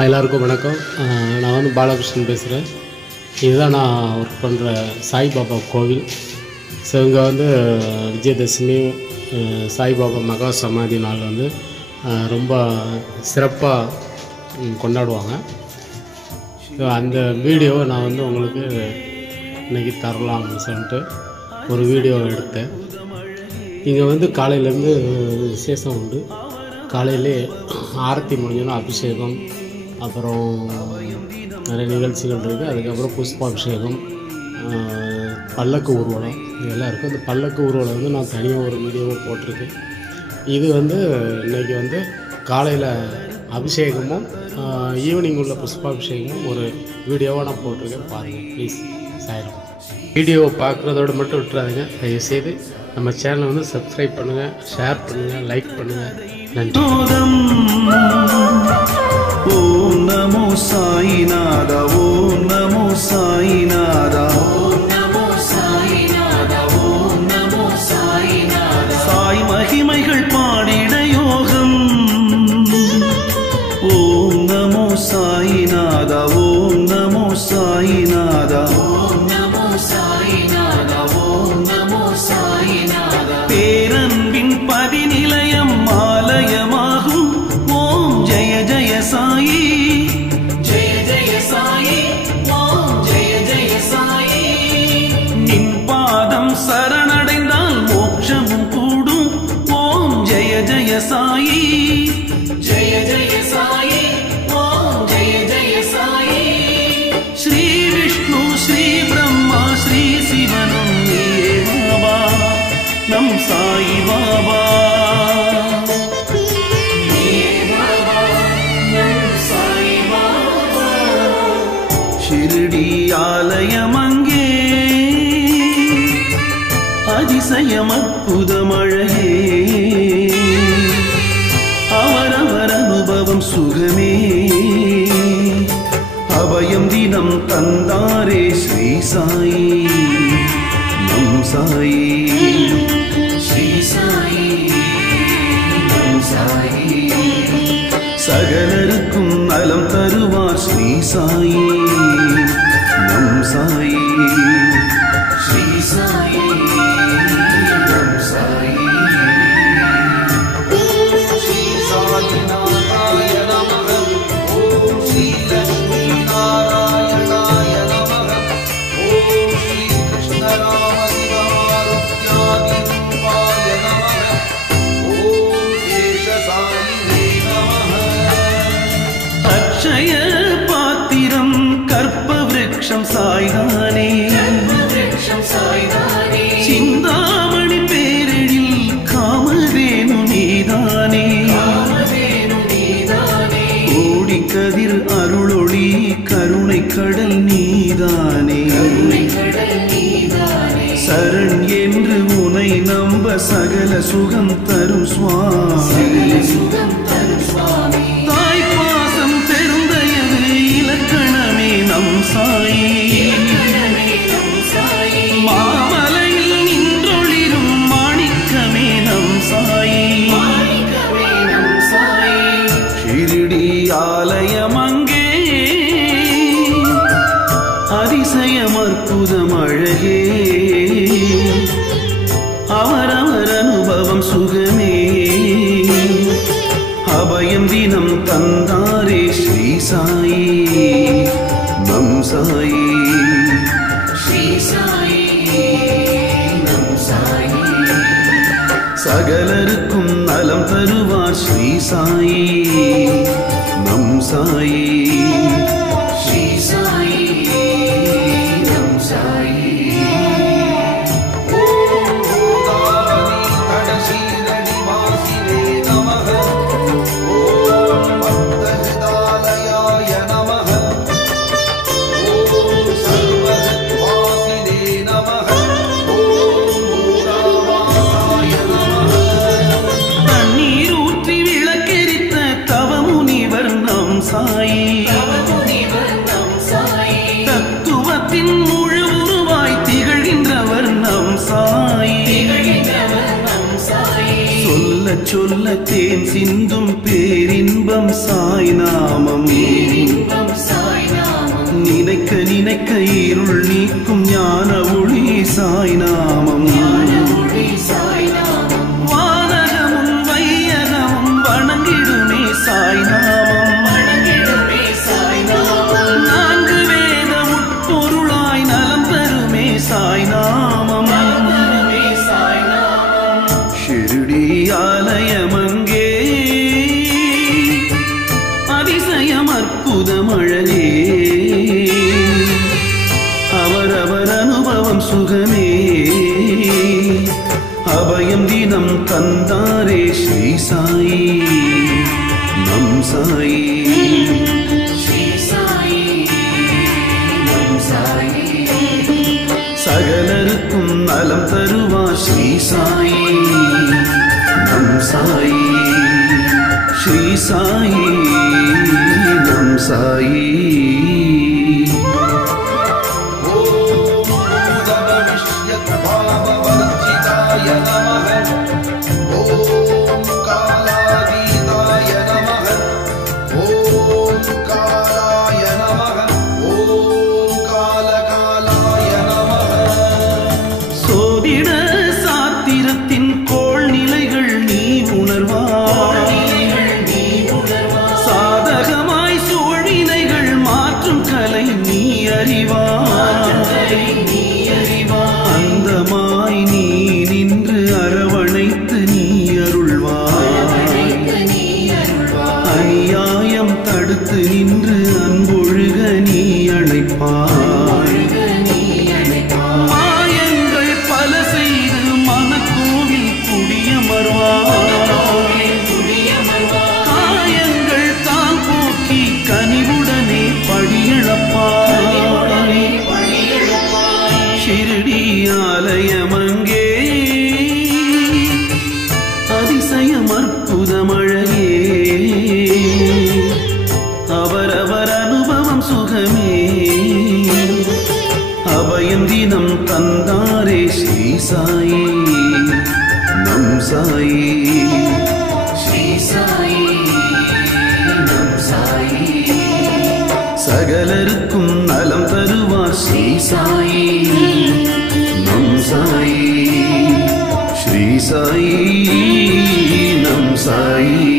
எல்லாருக்கும் வணக்கம். நான் வந்து பாலகிருஷ்ணன் பேசுகிறேன். இதுதான் நான் ஒர்க் பண்ணுற சாய்பாபா கோவில். ஸோ இங்கே வந்து விஜயதசமி சாய்பாபா மகா சமாதி நாள் வந்து ரொம்ப சிறப்பாக கொண்டாடுவாங்க. ஸோ அந்த வீடியோவை நான் வந்து உங்களுக்கு இன்றைக்கி தரலாம்னு சொல்லிட்டு ஒரு வீடியோ எடுத்தேன். இங்கே வந்து காலையிலேருந்து விசேஷம் உண்டு. காலையிலே ஆரத்தி முடிஞ்சோன்னா அபிஷேகம், அப்புறம் நிறைய நிகழ்ச்சிகள் இருக்குது. அதுக்கப்புறம் புஷ்பாபிஷேகம், பல்லக்கு ஊர்வலம் இதெல்லாம் இருக்குது. அந்த பல்லக்கு ஊர்வலம் வந்து நான் தனியாக ஒரு வீடியோவை போட்டிருக்கேன். இது வந்து இன்றைக்கி வந்து காலையில் அபிஷேகமும் ஈவினிங் உள்ள புஷ்பாபிஷேகமும் ஒரு வீடியோவாக நான் போட்டிருக்கேன். பாருங்கள் ப்ளீஸ். சாயிரம் வீடியோவை பார்க்குறதோடு மட்டும் விட்டுறாதுங்க. தயவுசெய்து நம்ம சேனலை வந்து சப்ஸ்கிரைப் பண்ணுங்கள், ஷேர் பண்ணுங்கள், லைக் பண்ணுங்கள். நன்றி. ஓம் நமோ சாயிநாதா, ஓம் நமோ சாயிநாதா, ஓம் நமோ சாயிநாதா, ஓம் நமோ சாயிநாதா. சாய் மகிமைகள் பாடிட யோகம். ஓம் நமோ சாயிநாதா, ஓம் நமோ சாயிநாதா, ஓம் நமோ சாயிநாதா, ஓம் நமோ சாயிநாதா. பேரன்பின் பதிநிலையம் ஆலயமாகும். ஓம் ஜெய ஜெய சாயி, ஜெய ஜெய சாயி, ஓம் ஜெய ஜெய சாயி. நின் பாதம் சரணடைந்தால் மோட்சமும் கூடும். ஓம் ஜெய ஜெய சாயி, ஜெய ஜெய சாயி, ஓம் ஜெய ஜெய சாயி. ஸ்ரீ விஷ்ணு, ஸ்ரீ பிரம்மா, ஸ்ரீ சிவனும் நீயே பாபா, நம் சாயி பாபா. ஷிரடி ஆலயம் அங்கே, அதிசயம் அற்புதம் அழகே. அவரவர் அனுபவம் சுகமே. அபயம் தினம் தந்தாரே ஸ்ரீ சாயி, நம் சாயி, ஸ்ரீ சாயி, நம் சாயி. சகலருக்கும் நலம் தருவார் ஸ்ரீ சாயி, நம் சாயி, ஸ்ரீ சாயி, நம் சாயி. ஸ்ரீ சாயிநாதாய நமः. ஓம் ஸ்ரீ லக்ஷ்மி நாராயணாய நமः. ஓம் ஸ்ரீ கிருஷ்ண ராம சிவாருத்யாதி ரூபாய நமः. ஓம் சேஷ சாயினே நமः. அக்ஷய பாத்திரம் கற்ப விருட்சம் சாய்தானே, சிந்தாமணி பேரெழில் காமதேனு நீதானே. கோடி கதிர் அருளொளி கருணை கடல் நீதானே. சரண் என்று உனை நம்ப சகல சுகம் தரும் சுவாமி. தாய் பாசம் பெருந்தயவு இலக்கணமே நம் சாயி. மாமலையில் நின்றொளிரும் மாணிக்கமே நம் சாயி. ஷிரடி ஆலயம் அங்கே, அதிசயம் அற்புதம் அழகே. அவரவர் அனுபவம் சுகமே. அபயம் தினம் தந்தாரே ஸ்ரீ சாயி, நம் சாயி, ஸ்ரீ சாயி, நம் சாயி. சகலருக்கும் நலம் தருவார் ஸ்ரீ சாயி, நம் சாயி, ஸ்ரீ சாயி, நம் சாயி. தத்துவத்தின் முழு உருவாய் திகழ்கின்றவர் நம் சாயி. சொல்ல சொல்ல தேன் சிந்தும் பேரின்பம் சாய் நாமம். சாய் நாமம் வானகமும் வையகமும் வணங்கிடுமே சாய் நாமம் நான்கு வேத உட்பொருளாய் நலம் தருமே சாய் நாமம் ஷிர்டி ஆலயமங்கே அதிசயம் அற்புதம் அழகே அவரவர் அனுபவம் சுகமே அபயம் தினம் தந்தாரே ஸ்ரீ சாயி நம் சாயி சகலருக்கும் நலம் தருவார் ஸ்ரீ சாயி நம் சாயி ஸ்ரீ சாயி நம் சாயி அந்தமாய் நீ நின்று அரவணைத்து நீ அருள்வாய் அநியாயம் தடுத்து நின்று அன்பொழுக நீ அழைப்பாய் மாயங்கள் பல செய்து மனக்கோவில் குடியமர்வாய் காயங்கள் தான் போக்கி கனிவுடனே படியளப்பாய் ஷிர்டி ஆலயமங்கே அதிசயம் அற்புதம் அழகே அவரவர் அனுபவம் சுகமே அபயம் தினம் தந்தாரே ஸ்ரீ சாயி நம் சாயி ஸ்ரீ சாயி நம் சாயி சகலருக்கும் நலம் தருவார் ஸ்ரீ சாயி நம் சாயி ஸ்ரீ சாயி நம் சாயி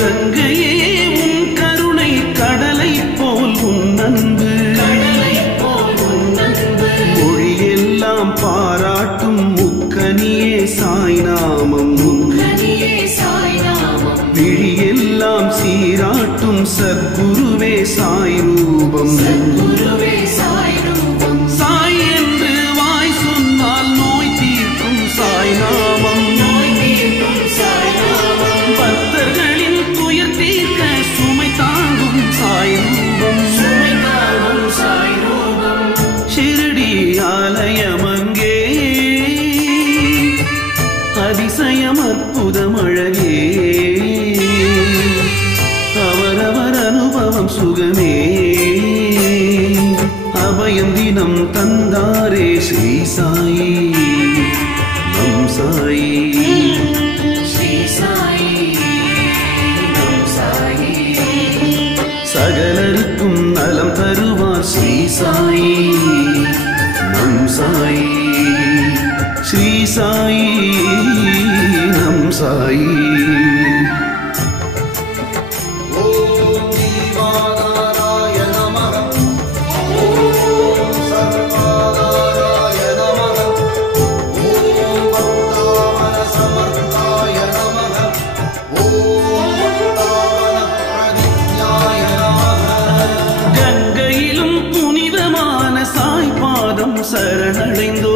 கங்கையே உன் கருணை கடலை போல் உன் அன்பு மொழியெல்லாம் பாராட்டும் முக்கனியே சாய் நாமம் விழியெல்லாம் சீராட்டும் சத்குருவே சாய் ரூபம் சாய் என்று வாய் சொன்னால் நோய் தீர்க்கும் சாய் நாமம் பக்தர்களின் துயர் தீர்க்க சுமை தாங்கும் சாய் ரூபம் ஷிர்டி ஆலயமங்கே அதிசயம் அற்புதம் அழகே அவரவர் அனுபவம் சுகமே அபயம் தினம் தந்தாரே ஸ்ரீ சாயி நம் சாயி சகலருக்கும் நலம் தருவார் ஸ்ரீ சாயி நம் சாயி ஸ்ரீ சாயி நம் சாயி சரணடைந்தோ